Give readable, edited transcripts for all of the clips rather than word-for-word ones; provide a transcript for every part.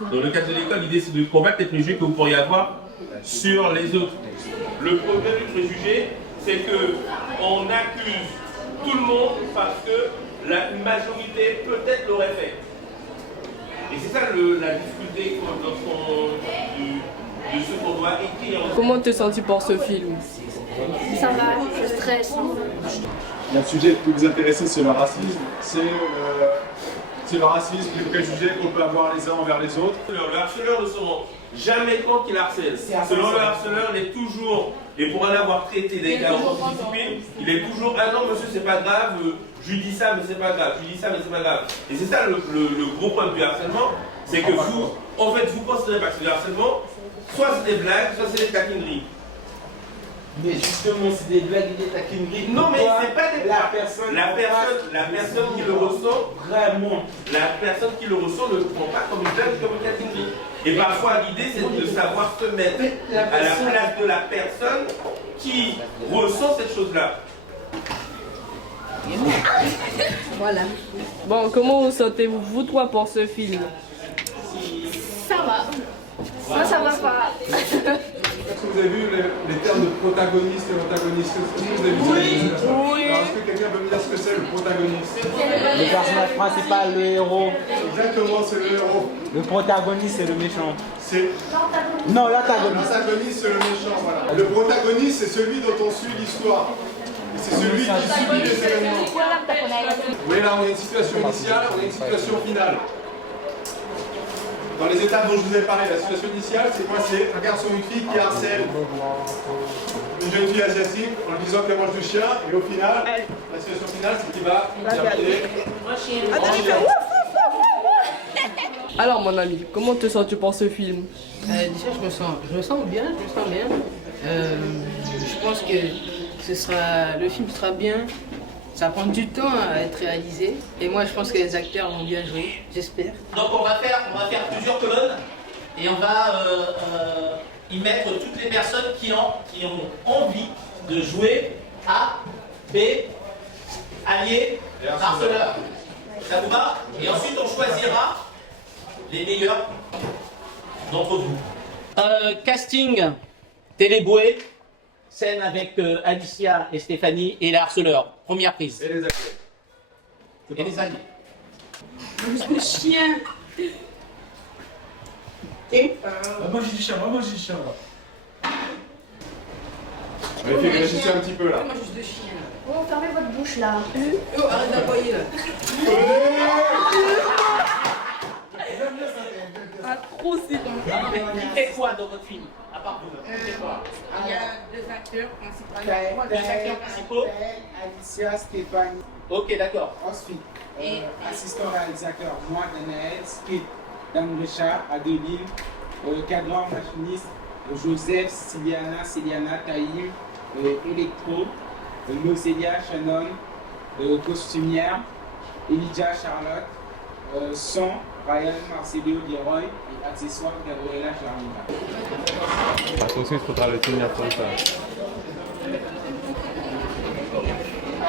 Dans le cadre de l'école, l'idée c'est de combattre les préjugés que vous pourriez avoir sur les autres. Le problème du préjugé, c'est qu'on accuse tout le monde parce que la majorité peut-être l'aurait fait. Et c'est ça la difficulté de ce qu'on doit écrire. Comment te sens-tu pour ce film? Ça va, je stresse. Il y a un sujet qui vous intéresse, c'est le racisme. C'est le racisme, les préjugés qu'on peut avoir les uns envers les autres. Le harceleur ne se rend jamais compte qu'il harcèle. Selon le harceleur, il est toujours, et pour en avoir traité des cas en discipline, il est toujours « Ah non monsieur c'est pas grave, je lui dis ça mais c'est pas grave, je lui dis ça mais c'est pas grave ». Et c'est ça le gros point du harcèlement, c'est que vous, en fait, vous considérez pas que c'est du harcèlement, soit c'est des blagues, soit c'est des taquineries. Mais justement, c'est des blagues et des taquineries. Non, mais c'est pas des la personne qui le ressent, vraiment. La personne qui le ressent ne le prend pas comme une blague, comme une taquinerie. Et parfois, l'idée, c'est de savoir se mettre à la place de la personne qui ressent cette chose-là. Voilà. Bon, comment vous sentez-vous, vous trois, pour ce film? Ça va. Moi, ça va pas. Est-ce que vous avez vu les termes de protagoniste et antagoniste? Est-ce que vous avez vu ça? Oui. Alors, est-ce que quelqu'un peut me dire ce que c'est le protagoniste? Le personnage principal, le héros. Exactement, c'est le héros. Le protagoniste, c'est le méchant. C'est Non, l'antagoniste. l'antagoniste, c'est le méchant, voilà. Le protagoniste, c'est celui dont on suit l'histoire. Et c'est celui qui subit les événements. Vous voyez là, on a une situation initiale, on a une situation finale. Dans les étapes dont je vous ai parlé, la situation initiale, c'est quoi? C'est un garçon ou une fille qui harcèle une jeune fille asiatique en lui disant qu'elle mange du chien, et au final, la situation finale, c'est qu'il va terminer. Alors mon ami, comment te sens-tu pour ce film? Déjà, je me sens bien. Je pense que le film sera bien. Ça prend du temps à être réalisé. Et moi, je pense que les acteurs vont bien jouer, j'espère. Donc on va faire plusieurs colonnes et on va y mettre toutes les personnes qui ont envie de jouer A, B, allié, harceleur. Ça vous va? Et ensuite on choisira les meilleurs d'entre vous. Casting, Téléboué, scène avec Alicia et Stéphanie et les harceleurs. Première prise. Et les acteurs. Et les alliés. Le chien. Moi j'ai du chien, Réfléchissez un petit peu là. Moi, juste de chien. Bon, fermez votre bouche là. Oh, arrête d'aboyer là. Ah, trop c'est bon. Qui fait quoi dans votre film? À part vous, qui fait quoi? Il y a deux acteurs principaux. Deux acteurs principaux? Alicia, Stéphanie. Ok, d'accord. Ensuite, assistant réalisateur, moi, Danaël, Skate, Dame Richard, Adeline, cadreur machiniste, Joseph, Céliana, Taïm, Electro, Locélia, Shannon, costumière, Elijah, Charlotte, Son, Ryan, Marcelio, Leroy, et accessoires, Gabriela, Charlina. Attention, il faudra le tenir comme ça.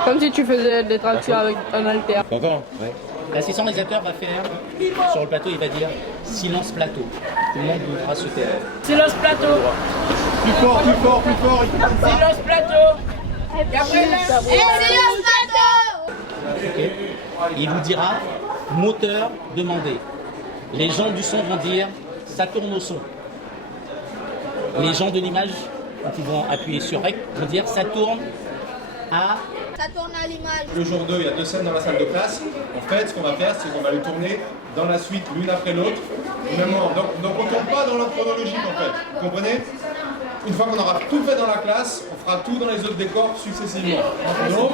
Comme si tu faisais des tractions avec un haltère. T'entends? Ouais. L'assistant réalisateur va faire, sur le plateau, il va dire silence plateau. Tout le monde devra se taire. Silence plateau. Plus fort. Silence plateau. Ok. Il vous dira moteur demandé. Les gens du son vont dire ça tourne au son. Les gens de l'image, quand ils vont appuyer sur REC, vont dire ça tourne à. Ça tourne à l'image. Le jour 2, il y a 2 scènes dans la salle de classe. En fait, ce qu'on va faire, c'est qu'on va les tourner dans la suite, l'une après l'autre, au même moment. Donc on ne tourne pas dans l'ordre chronologique, en fait. Vous comprenez? Une fois qu'on aura tout fait dans la classe, on fera tout dans les autres décors successivement. Donc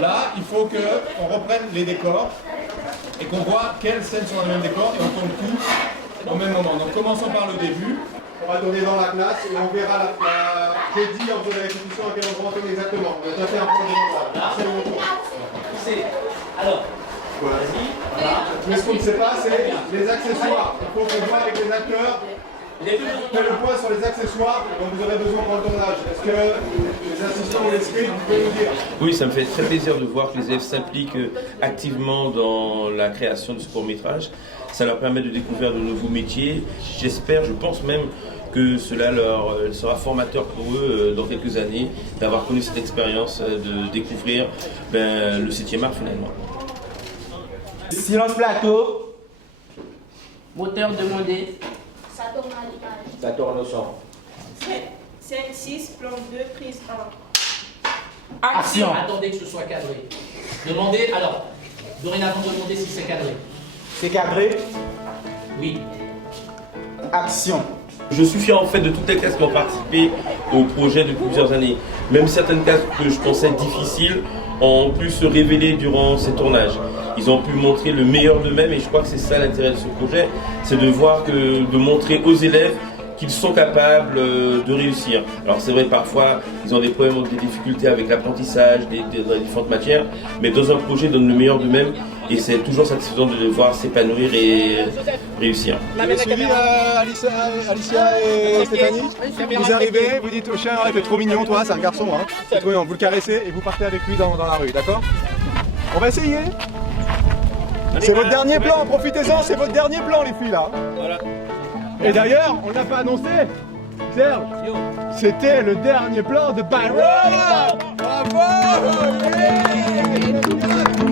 là, il faut qu'on reprenne les décors et qu'on voit quelles scènes sont dans le même décor et on tourne tout au même moment. Donc commençons par le début. On va tourner dans la classe et on verra j'ai dit en faisant la répétition à quel endroit on tourne exactement. On a déjà fait un premier endroit. C'est le retour. C'est. Alors, Voilà. vas-y, voilà. Mais ce qu'on ne sait pas, c'est les accessoires. Il faut qu'on voit avec les acteurs Il est toujours Je fais le point sur les accessoires dont vous aurez besoin pour le tournage. Est-ce que les assistants ou les scripts, vous pouvez nous dire? Oui, ça me fait très plaisir de voir que les élèves s'impliquent activement dans la création de ce court-métrage. Ça leur permet de découvrir de nouveaux métiers. J'espère, je pense même que cela leur sera formateur pour eux dans quelques années, d'avoir connu cette expérience, de découvrir le 7e art finalement. Silence plateau. Moteur demandé. Ça tourne à l'image. Ça tourne au son. 5, 6, plan 2, prise 1. Action. Attendez que ce soit cadré. Demandez, alors, dorénavant demandez si c'est cadré. C'est cadré. Oui. Action. Je suis fier en fait de toutes les classes qui ont participé au projet depuis plusieurs années. Même certaines classes que je pensais difficiles ont pu se révéler durant ces tournages. Ils ont pu montrer le meilleur d'eux-mêmes et je crois que c'est ça l'intérêt de ce projet, c'est de voir de montrer aux élèves qu'ils sont capables de réussir. Alors c'est vrai parfois ils ont des problèmes ou des difficultés avec l'apprentissage, des différentes matières, mais dans un projet ils donnent le meilleur d'eux-mêmes et c'est toujours satisfaisant de les voir s'épanouir et réussir. Vous avez suivi Alicia et Stéphanie? Vous arrivez, vous dites au chien, il fait trop mignon toi, c'est un garçon, hein. C'est trop mignon, vous le caressez et vous partez avec lui dans la rue, d'accord? On va essayer. C'est votre dernier plan, profitez-en, c'est votre dernier plan les filles là. Voilà. Et d'ailleurs, on l'a pas annoncé, Serge, c'était le dernier plan de Byron. Bravo! Yeah!